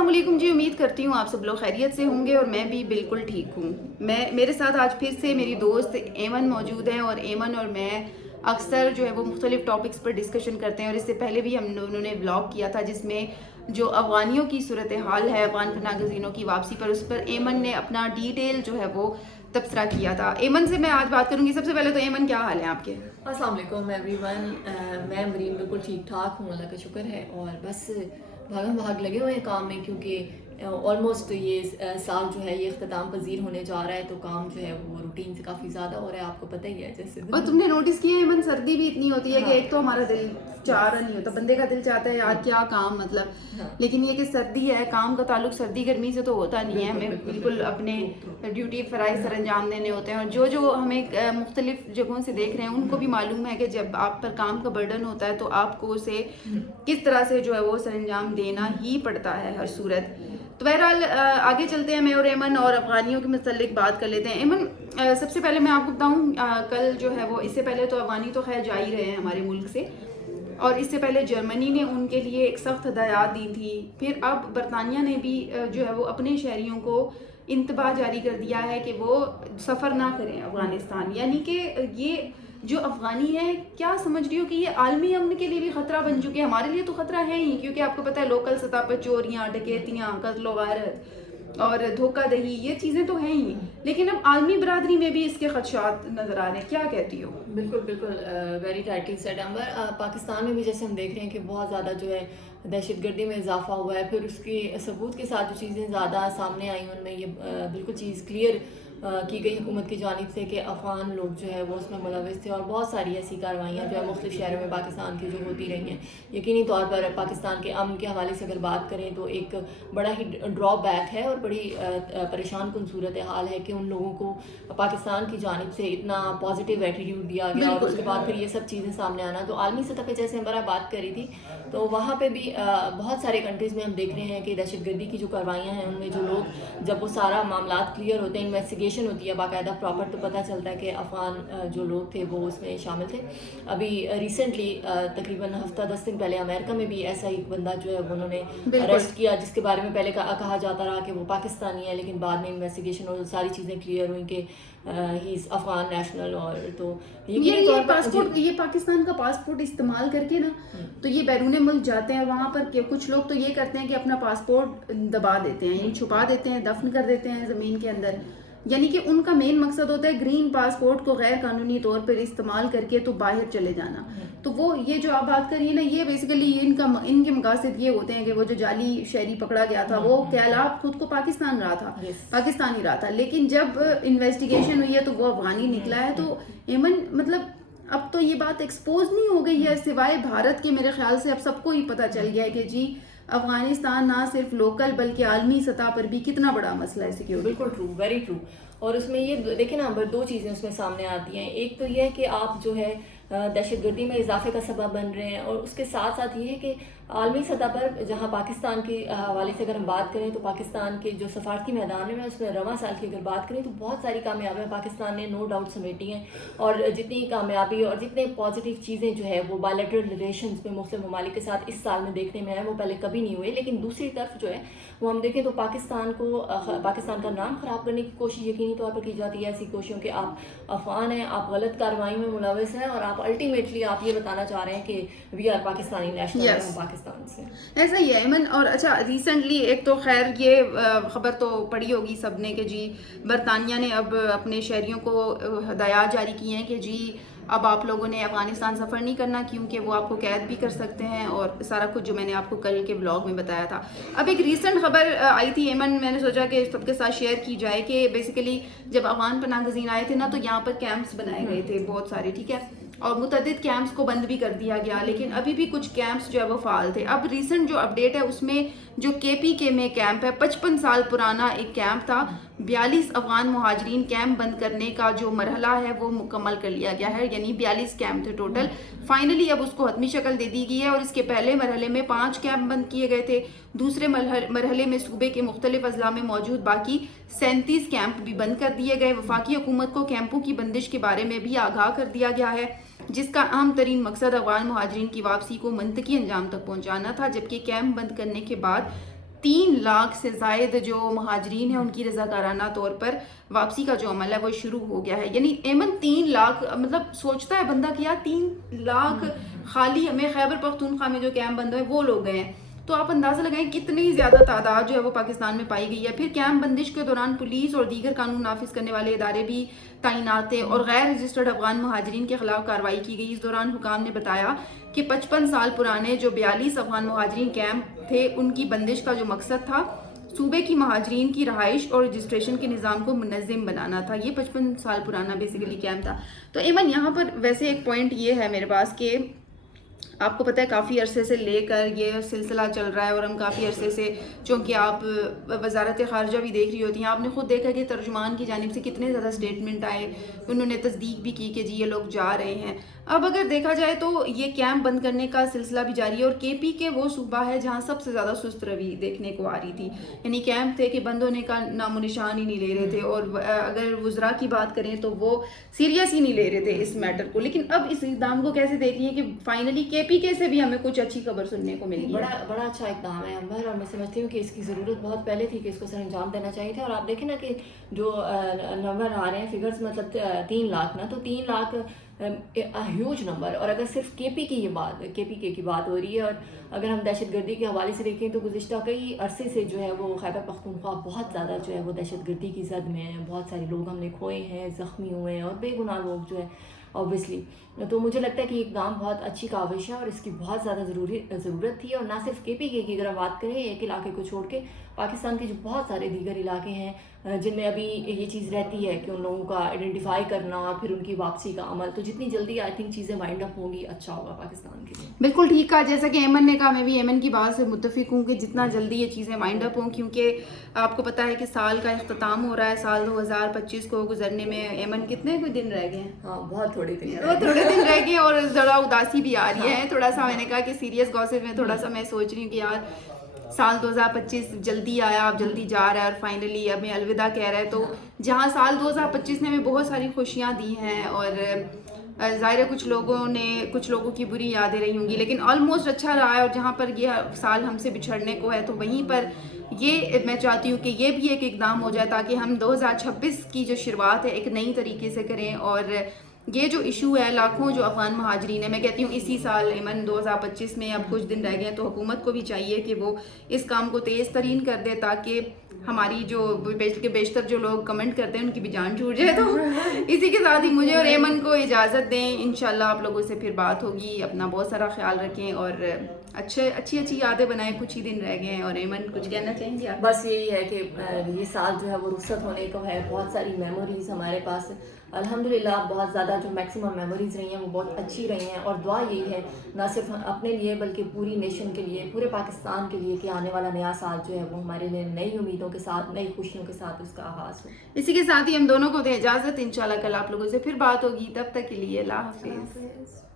अस्सलाम वालेकुम जी। उम्मीद करती हूँ आप सब लोग खैरियत से होंगे और मैं भी बिल्कुल ठीक हूँ। मेरे साथ आज फिर से मेरी दोस्त एमन मौजूद हैं और एमन और मैं अक्सर जो है वो मुख्तलिफ टॉपिक्स पर डिस्कशन करते हैं और इससे पहले भी हम लोगों ने व्लॉग किया था जिसमें जो अफ़गानियों की सूरत हाल है अफ़गान पनाह गज़ीनों की वापसी पर, उस पर एमन ने अपना डिटेल जो है वो तबसरा किया था। एमन से मैं आज बात करूँगी। सबसे पहले तो एमन, क्या हाल है आपके? अस्सलाम वालेकुम एवरीवन। मैं मरीम बिल्कुल ठीक ठाक हूँ, अल्लाह का शुक्र है। और बस भागम भाग लगे हुए हैं काम में, क्योंकि ऑलमोस्ट ये साल जो है ये इख्तिताम पजीर होने जा रहा है, तो काम जो है वो रूटीन से काफ़ी ज़्यादा हो रहा है, आपको पता ही है। जैसे और तुमने नोटिस किया है एमन, सर्दी भी इतनी होती है कि हाँ। एक तो हमारा दिल चाह रहा नहीं होता, बंदे का दिल चाहता है यार क्या काम, मतलब हाँ। लेकिन ये कि सर्दी है, काम का ताल्लुक सर्दी गर्मी से तो होता नहीं है। हमें बिल्कुल बिल्कुल अपने ड्यूटी फ़राइज़ सर अंजाम देने होते हैं और जो हमें मुख्तलिफ जगहों से देख रहे हैं उनको भी मालूम है कि जब आप पर काम का बर्डन होता है तो आपको उसे किस तरह से जो है वो सर अंजाम देना ही पड़ता है हर सूरत। तो बहरहाल आगे चलते हैं, मैं और एमन और अफ़गानियों के मतलब बात कर लेते हैं। एमन, सबसे पहले मैं आपको बताऊं, कल जो है वो, इससे पहले तो अफ़गानी तो खैर जा ही रहे हैं हमारे मुल्क से, और इससे पहले जर्मनी ने उनके लिए एक सख्त हदायत दी थी। फिर अब बरतानिया ने भी जो है वो अपने शहरियों को इंतबाह जारी कर दिया है कि वो सफ़र ना करें अफ़गानिस्तान। यानी कि ये जो अफ़गानी है, क्या समझ रही हो कि ये आलमी अमन के लिए भी ख़तरा बन चुके हैं? हमारे लिए तो ख़तरा है ही, क्योंकि आपको पता है लोकल सतह पर चोरियाँ, डकैतियाँ, कत्ल गारत और धोखा दही, ये चीज़ें तो हैं ही, लेकिन अब आलमी बरादरी में भी इसके खदशात नज़र आ रहे हैं। क्या कहती हो? बिल्कुल बिल्कुल, वेरी टाइटली सेड अम्बर। पाकिस्तान में भी जैसे हम देख रहे हैं कि बहुत ज़्यादा जो है दहशतगर्दी में इजाफा हुआ है। फिर उसके सबूत के साथ जो चीज़ें ज़्यादा सामने आई उनमें ये बिल्कुल चीज़ क्लियर की गई हुकूमत की जानिब से कि अफ़गान लोग जो है वो उसमें मुलविस थे, और बहुत सारी ऐसी कार्रवाइयाँ जो है मुख्तलिफ शहरों में पाकिस्तान की जो होती रही हैं। यकीनी तौर पर पाकिस्तान के अमन के हवाले से अगर बात करें तो एक बड़ा ही ड्रॉबैक है और बड़ी परेशान कुन सूरत हाल है कि उन लोगों को पाकिस्तान की जानिब से इतना पॉजिटिव एटीट्यूड दिया गया और उसके बाद फिर ये सब चीज़ें सामने आना। तो आलमी सतह पर जैसे हमारा बात करी थी, तो वहाँ पे भी बहुत सारे कंट्रीज़ में हम देख रहे हैं कि दहशतगर्दी की जो कार्रवाइयाँ हैं उनमें जो लोग, जब वो सारा मामला क्लियर होते हैं, इन्वेस्टिगेशन होती है बाकायदा प्रॉपर, तो पता चलता है कि अफ़गान जो लोग थे वो उसमें शामिल थे। अभी रिसेंटली तकरीबन हफ्ता 10 दिन पहले अमेरिका में भी ऐसा एक बंदा जो है उन्होंने अरेस्ट किया, जिसके बारे में पहले कहा जाता रहा कि वो पाकिस्तानी है, लेकिन बाद में इन्वेस्टिगेशन और सारी चीज़ें क्लियर हुई कि ही इज़ अफ़गान नेशनल। और तो ये पासपोर्ट, ये पाकिस्तान का पासपोर्ट इस्तेमाल करके ना, तो ये बैरून मुल्क जाते हैं। वहाँ पर कुछ लोग तो ये करते हैं कि अपना पासपोर्ट दबा देते हैं, यानी छुपा देते हैं, दफन कर देते हैं ज़मीन के अंदर। यानी कि उनका मेन मकसद होता है ग्रीन पासपोर्ट को गैर कानूनी तौर पर इस्तेमाल करके तो बाहर चले जाना। तो वो ये जो आप बात करिए ना, ये बेसिकली इनके मकासद ये होते हैं कि वो जो जाली शहरी पकड़ा गया था वो कहला खुद को पाकिस्तान रहा था, पाकिस्तानी रहा था, लेकिन जब इन्वेस्टिगेशन हुई है तो वो अफगानी निकला है। तो एमन, मतलब अब तो ये बात एक्सपोज नहीं हो गई है सिवाय भारत के, मेरे ख्याल से अब सबको ही पता चल गया है कि जी अफगानिस्तान ना सिर्फ लोकल बल्कि आलमी सतह पर भी कितना बड़ा मसला है सिक्योरिटी। बिल्कुल ट्रू, वेरी ट्रू। और उसमें ये देखें ना, दो चीज़ें उसमें सामने आती हैं। एक तो ये है कि आप जो है दहशतगर्दी में इजाफे का सबब बन रहे हैं, और उसके साथ साथ ये है कि आलमी सतह पर जहाँ पाकिस्तान के हवाले से अगर हम बात करें तो पाकिस्तान के जो सफारती मैदान है उसमें रवां साल की अगर बात करें तो बहुत सारी कामयाबियाँ पाकिस्तान ने नो डाउट समेटी हैं। और जितनी कामयाबी और जितने पॉजिटिव चीज़ें जो है वो बायलैटरल रिलेशंस में मुख्तलिफ ममालिक के साथ इस साल में देखने में आए, वो पहले कभी नहीं हुए। लेकिन दूसरी तरफ जो है वो हम देखें तो पाकिस्तान का नाम ख़राब करने की कोशिश यकीनी तौर पर की जाती है, ऐसी कोशिशों कि आप अफगान हैं, आप गलत कार्रवाई में मुलविस हैं, और आप अल्टीमेटली आप ये बताना चाह रहे हैं कि वी आर पाकिस्तानी नेशनल, हम पाकिस्तान से। ऐसा ही है एमन। और अच्छा, रिसेंटली एक तो खैर ये खबर तो पड़ी होगी सबने कि जी बरतानिया ने अब अपने शहरियों को हदायत जारी की हैं कि जी अब आप लोगों ने अफ़गानिस्तान सफ़र नहीं करना, क्योंकि वो आपको कैद भी कर सकते हैं, और सारा कुछ जो मैंने आपको कल के ब्लॉग में बताया था। अब एक रीसेंट खबर आई थी एमन, मैंने सोचा कि सबके साथ शेयर की जाए कि बेसिकली जब अफ़गान पनाह गज़ीन आए थे ना, तो यहाँ पर कैंप्स बनाए गए थे बहुत सारे, ठीक है, और मुतअद्दिद कैंप्स को बंद भी कर दिया गया, लेकिन अभी भी कुछ कैंप्स जो है वो फ़ाल थे। अब रिसेंट जो अपडेट है उसमें जो KPK में कैंप है, 55 साल पुराना एक कैंप था, 42 अफगान मुहाजरीन कैंप बंद करने का जो मरहला है वो मुकम्मल कर लिया गया है, यानी 42 कैंप थे टोटल। फाइनली अब उसको हतमी शक्ल दे दी गई है, और इसके पहले मरहले में 5 कैंप बंद किए गए थे। दूसरे मरहले में सूबे के मुख्तलिफ अजला में मौजूद बाकी 37 कैंप भी बंद कर दिए गए। वफाकी हुकूमत को कैंपों की बंदिश के बारे में भी आगाह कर दिया गया है, जिसका अहम तरीन मकसद अफगान मुहाजिरीन की वापसी को मंतकी अंजाम तक पहुंचाना था। जबकि कैंप बंद करने के बाद 3 लाख से ज़ायद जो महाजरीन हैं उनकी रज़ाकाराना तौर पर वापसी का जो अमल है वो शुरू हो गया है। यानी एमन 3 लाख, मतलब सोचता है बंदा कि यार 3 लाख खाली हमें खैबर पख्तूनख्वा में जो कैंप बंद हुए वो लोग गए हैं, तो आप अंदाज़ा लगाएं कितनी ज़्यादा तादाद जो है वो पाकिस्तान में पाई गई है। फिर कैंप बंदिश के दौरान पुलिस और दीगर कानून नाफिज करने वाले इदारे भी तैनात थे और गैर रजिस्टर्ड अफगान महाजरीन के खिलाफ कार्रवाई की गई। इस दौरान हुकाम ने बताया कि 55 साल पुराने जो 42 अफगान महाजरीन कैंप थे उनकी बंदिश का जो मकसद था सूबे की महाजरीन की रहाइश और रजिस्ट्रेशन के निज़ाम को मुनज़्ज़म बनाना था। ये 55 साल पुराना बेसिकली कैंप था। तो एमन यहाँ पर वैसे एक पॉइंट ये है मेरे पास कि आपको पता है काफ़ी अरसे से लेकर ये सिलसिला चल रहा है और हम काफ़ी अरसे से, चूँकि आप वजारत ख़ारजा भी देख रही होती हैं, आपने खुद देखा कि तर्जुमान की जानिब से कितने ज़्यादा स्टेटमेंट आए, उन्होंने तस्दीक भी की कि जी ये लोग जा रहे हैं। अब अगर देखा जाए तो ये कैंप बंद करने का सिलसिला भी जारी है और KP के वो सूबा है जहाँ सबसे ज़्यादा सुस्त रवि देखने को आ रही थी। यानी कैंप थे कि बंद होने का नामो निशान ही नहीं ले रहे थे और अगर वज़रा की बात करें तो वो सीरियस ही नहीं ले रहे थे इस मैटर को। लेकिन अब इस इक़दाम को कैसे देख रही है कि फाइनली KP से भी हमें कुछ अच्छी खबर सुनने को मिली है। बड़ा अच्छा इक़दाम है अंबर, और मैं समझती हूँ कि इसकी ज़रूरत बहुत पहले थी कि इसको सर अंजाम देना चाहिए था। और आप देखें ना कि जो नंबर आ रहे हैं फिगर्स, मतलब 3 लाख ना, तो 3 लाख ह्यूज नंबर। और अगर सिर्फ KP की बात हो रही है, और अगर हम दहशतगर्दी के हवाले से देखें तो गुज़िश्ता कई अरसे से जो है वो खैबर पख्तूनख्वा बहुत ज़्यादा जो है वो दहशतगर्दी की जद में है। बहुत सारे लोग हमने खोए हैं, ज़ख्मी हुए हैं और बेगुनाह लोग जो है ऑब्वियसली। तो मुझे लगता है कि इक़दाम बहुत अच्छी काविश है और इसकी बहुत ज़्यादा ज़रूरत थी। और ना सिर्फ KP की अगर हम बात करें एक इलाके को छोड़ के, पाकिस्तान के जो बहुत सारे दीगर इलाके हैं जिनमें अभी ये चीज़ रहती है कि उन लोगों का आइडेंटिफाई करना और फिर उनकी वापसी का अमल, तो जितनी जल्दी आई थिंक चीज़ें वाइंड अप होंगी अच्छा होगा पाकिस्तान के लिए। बिल्कुल ठीक कहा, जैसा कि एमन ने कहा, मैं भी एमन की बात से मुत्तफिक हूँ कि जितना जल्दी ये चीज़ें वाइंड अप हों, क्योंकि आपको पता है कि साल का इख्तिताम हो रहा है, साल 2025 को गुजरने में एमन कितने कोई दिन रह गए हैं। हाँ, बहुत थोड़े दिन रह गए और ज़रा उदासी भी आ रही है। थोड़ा सा मैंने कहा कि सीरियस गॉसिप में थोड़ा सा मैं सोच रही हूँ कि यार साल 2025 जल्दी आया, अब जल्दी जा रहा है और फाइनली अब मैं अलविदा कह रहा है। तो जहाँ साल 2025 ने हमें बहुत सारी खुशियाँ दी हैं और ज़ाहिर है कुछ लोगों की बुरी यादें रही होंगी, लेकिन ऑलमोस्ट अच्छा रहा है। और जहाँ पर ये साल हमसे बिछड़ने को है तो वहीं पर ये मैं चाहती हूँ कि ये भी एक इक़दाम हो जाए ताकि हम 2026 की जो शुरुआत है एक नई तरीके से करें। और ये जो इशू है लाखों जो अफगान महाजरीन है, मैं कहती हूँ इसी साल एमन 2025 में अब कुछ दिन रह गए हैं, तो हुकूमत को भी चाहिए कि वो इस काम को तेज़ तरीन कर दे ताकि हमारी जो बेशतर जो लोग कमेंट करते हैं उनकी भी जान छूट जाए। तो इसी के साथ ही मुझे और एमन को इजाज़त दें, इंशाल्लाह आप लोगों से फिर बात होगी। अपना बहुत सारा ख्याल रखें और अच्छी यादें बनाएं। कुछ ही दिन रह गए हैं और एमन कुछ कहना चाहेंगे आप? बस यही है कि ये साल जो है वो रुखसत होने को है, बहुत सारी मेमोरीज़ हमारे पास अल्हम्दुलिल्लाह बहुत ज़्यादा जो मैक्सिमम मेमोरीज़ रही हैं वो बहुत अच्छी रही हैं। और दुआ यही है ना सिर्फ अपने लिए बल्कि पूरी नेशन के लिए, पूरे पाकिस्तान के लिए, कि आने वाला नया साल जो है वो हमारे लिए नई उम्मीदों के साथ, नई खुशियों के साथ उसका आगाज़ हो। इसी के साथ ही हम दोनों को दें इजाज़त, इंशाल्लाह कल आप लोगों से फिर बात होगी। तब तक के लिए अल्लाह हाफ़िज़।